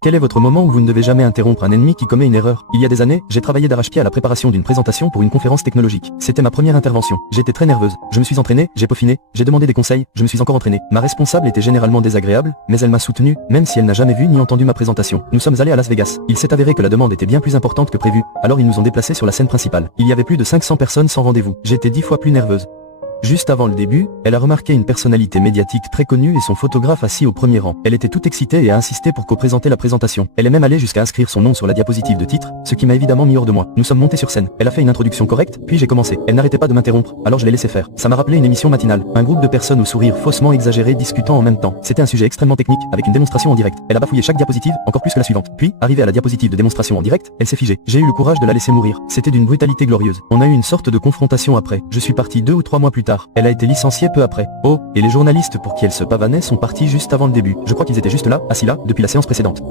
Quel est votre moment où vous ne devez jamais interrompre un ennemi qui commet une erreur? Il y a des années, j'ai travaillé d'arrache-pied à la préparation d'une présentation pour une conférence technologique. C'était ma première intervention. J'étais très nerveuse. Je me suis entraîné, j'ai peaufiné, j'ai demandé des conseils, je me suis encore entraîné. Ma responsable était généralement désagréable, mais elle m'a soutenu, même si elle n'a jamais vu ni entendu ma présentation. Nous sommes allés à Las Vegas. Il s'est avéré que la demande était bien plus importante que prévu, alors ils nous ont déplacés sur la scène principale. Il y avait plus de 500 personnes sans rendez-vous. J'étais 10 fois plus nerveuse. Juste avant le début, elle a remarqué une personnalité médiatique très connue et son photographe assis au premier rang. Elle était toute excitée et a insisté pour co-présenter la présentation. Elle est même allée jusqu'à inscrire son nom sur la diapositive de titre, ce qui m'a évidemment mis hors de moi. Nous sommes montés sur scène. Elle a fait une introduction correcte, puis j'ai commencé. Elle n'arrêtait pas de m'interrompre, alors je l'ai laissé faire. Ça m'a rappelé une émission matinale. Un groupe de personnes au sourire faussement exagéré discutant en même temps. C'était un sujet extrêmement technique, avec une démonstration en direct. Elle a bafouillé chaque diapositive, encore plus que la suivante. Puis, arrivée à la diapositive de démonstration en direct, elle s'est figée. J'ai eu le courage de la laisser mourir. C'était d'une brutalité glorieuse. On a eu une sorte de confrontation après. Je suis parti 2 ou 3 mois plus tard. Elle a été licenciée peu après. Oh, et les journalistes pour qui elle se pavanait sont partis juste avant le début. Je crois qu'ils étaient juste là, assis là, depuis la séance précédente.